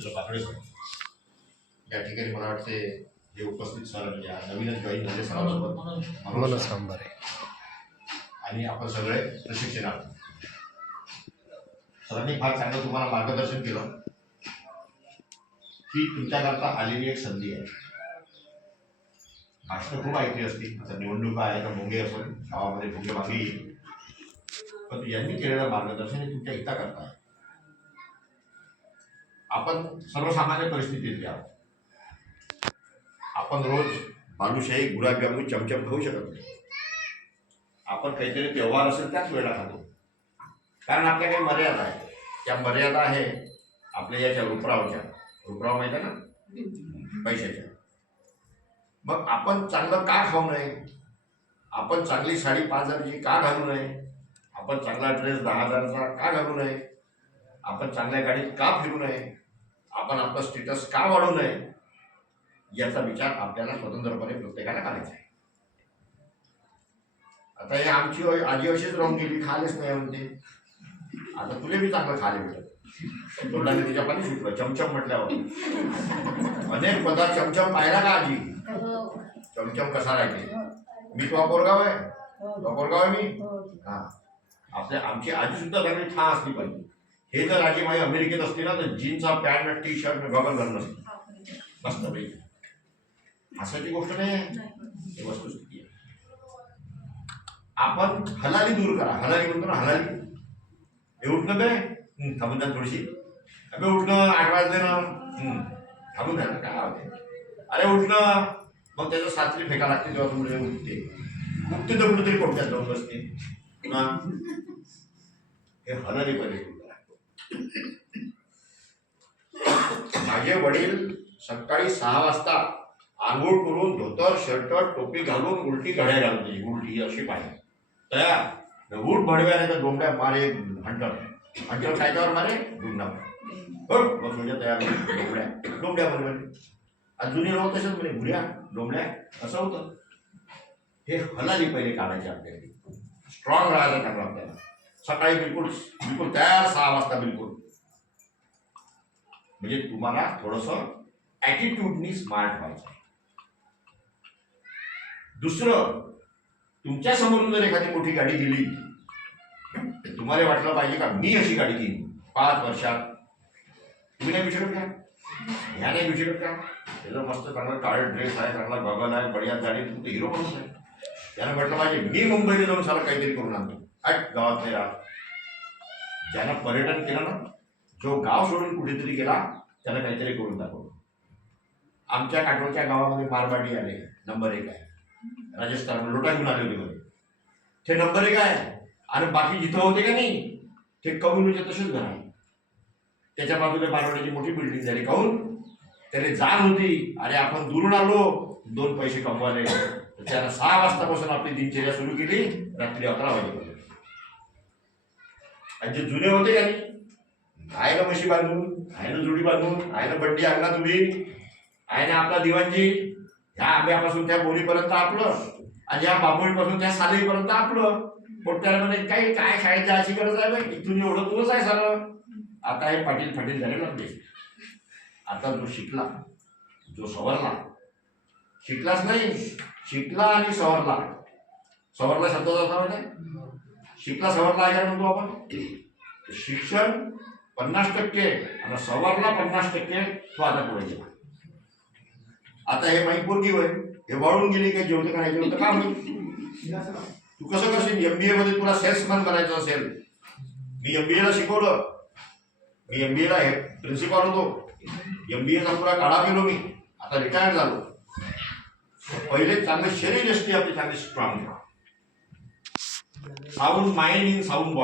मित्र सर या ठिकाणी मला वाटते जे उपस्थित सर म्हणजे नवीनच जॉईन झाले सरांसोबत. मनोज सांबारे आणि आपण सगळे प्रशिक्षणार्थी सरांनी फार चांगलं तुम्हाला मार्गदर्शन केलं. ही तुमच्याकरता आलेली एक संधी आहे. भाषणं खूप ऐकली असती. आता निवडणुका आहे तर भोंगे असेल गावामध्ये भोंगे मागे पण यांनी केलेलं मार्गदर्शन हे तुमच्या हिताकरता आहे. आपण सर्वसामान्य परिस्थितीत आहोत आपण रोज बालुशाही गुलाबजामून चमचम खाऊ शकत नाही. आपण काहीतरी व्यवहार असेल त्याच वेळेला खातो. कारण आपल्या काही मर्यादा आहे त्या मर्यादा आहे आपल्या याच्या रुपरावच्या. रुपराव माहिती आहे ना? पैशाच्या. मग आपण चांगलं का खाऊ नये? आपण चांगली साडी पाच हजाराची का घालू नये? आपण चांगला ड्रेस दहा हजाराचा का घालू नये? आपण चांगल्या गाडीत का फिरू नये? आपण आपलं स्टेटस का वाढवू नये? याचा विचार आपल्याला स्वतंत्रपणे प्रत्येकाला करायचा आहे. आता हे आमची आजी अशीच राहून गेली खालेच नाही म्हणते. आता तुले बी चांगलं खाले भेटत तोंडाने तिच्या पाणी सुटलं चमचम म्हटल्यावर. अनेक पदार्थ चमचम पाहिला का आजी? चमचम कसा राहते? मी तो पोरगाव आहे. तो पोरगाव आहे मी? हा. आपल्या आमची आजी सुद्धा चांगली ठाण असली पाहिजे. हे जर माझी अमेरिकेत असते ना तर जीनचा पॅन्ट टी शर्ट गॉगल घालून असते मस्त पैकी. हसायची गोष्ट नाही. आहे. ही वस्तुस्थिती आहे. आपण हलाली दूर करा. हलाली म्हणतो ना हलाली. हे उठणं बे थांबून द्या थोडीशी. अबे उठणं आठ वाजले ना हं, थांबून द्या ना काय होते अरे उठणं. मग त्याचं सासरी फेका लागते तेव्हा तुम्ही उठते. उठते तर कुठेतरी कोणत्यात जाऊन बसते. हे हलाली पाहिजे माझे वडील सकाळी सहा वाजता आंघोळ करून धोतर शर्ट टोपी घालून उलटी घड्या घालून उलटी अशी पाहिजे तयार. उठ भडव्याने तर डोंबड्या मारे हंटर हंटर खायच्यावर मारे गुंडा बघ मग म्हणजे तयार डोंबड्या डोंबड्या बरोबर. आज जुनी राहत तसेच म्हणे भुऱ्या डोंबड्या असं होतं. हे हलाली पहिले काढायचे आपल्याला स्ट्रॉंग राहायला टाकलं आपल्याला. सकाळी बिलकुल बिलकुल तयार सहा वाजता बिलकुल. म्हणजे तुम्हाला थोडंसं ॲटिट्यूडनी स्मार्ट व्हायचं आहे. दुसरं तुमच्या समोरून जर एखादी मोठी गाडी गेली तर तुम्हाला वाटलं पाहिजे का मी अशी गाडी घेईन? पाच वर्षात. तुम्ही नाही विचारत का? ह्या नाही विचारत का? त्याचं मस्त चांगला काळ ड्रेस आहे चांगला गगन आहे बढिया गाडी तू हिरो म्हणून आहे. त्यानं म्हटलं पाहिजे मी मुंबईला जाऊन साला काहीतरी करून आणतो. हट गावात नाही राहत. ज्यानं पर्यटन केलं ना जो गाव सोडून कुठेतरी गेला त्यानं काहीतरी करून दाखवलं. आमच्या काटोलच्या गावामध्ये मारवाडी आले. नंबर एक आहे. राजस्थान लोटा घेऊन आले होते मध्ये. ते नंबर एक आहे. आणि बाकी जिथं होते का नाही ते कम्युनिचे तसेच घर आहे त्याच्या बाजूला मारवाड्याची मोठी बिल्डिंग झाली. काहून? त्याने जाण होती. अरे आपण दुरून आलो. दोन पैसे कमवाले त्यानं सहा वाजतापासून आपली दिनचर्या सुरू केली. रात्री अकरा वाजेपर्यंत. आणि जे जुने होते का नाही आहे ना म्हशी बांधून आहे ना जुडी बांधून आहे ना बड्डी आणला तुम्ही. आहे ना आपला दिवाणजी ह्या आंब्यापासून त्या बोलीपर्यंत आपलं आणि या बांबोळीपासून त्या सालीपर्यंत आपलं. पोट्याला म्हणे काही काय शाळेत जायची गरज आहे बाई? इथून एवढं दूरच आहे सर आता हे पाटील फाटील झाले लागले आता जो शिकला जो सवरला. शिकलाच नाही शिकला आणि सवरला. सवरला शब्द जाता म्हणजे शिकला सवरला आहे म्हणतो आपण. शिक्षण पन्नास टक्के आणि सवरला पन्नास टक्के तो आता पुढे गेला. आता हे माहीत पोरगी होय हे वाळून गेली काही जेवढं करायचं होतं का होईल. तू कसं करशील? एम बी मध्ये तुला सेल्समॅन बनायचं असेल. मी एम बी एला शिकवलं. मी एम बी एला हे प्रिन्सिपॉल होतो. एम बी एचा पुरा काढा गेलो मी. आता रिटायर झालो. पहिले चांगले शरीर असते आपली चांगली strong sound mind in sound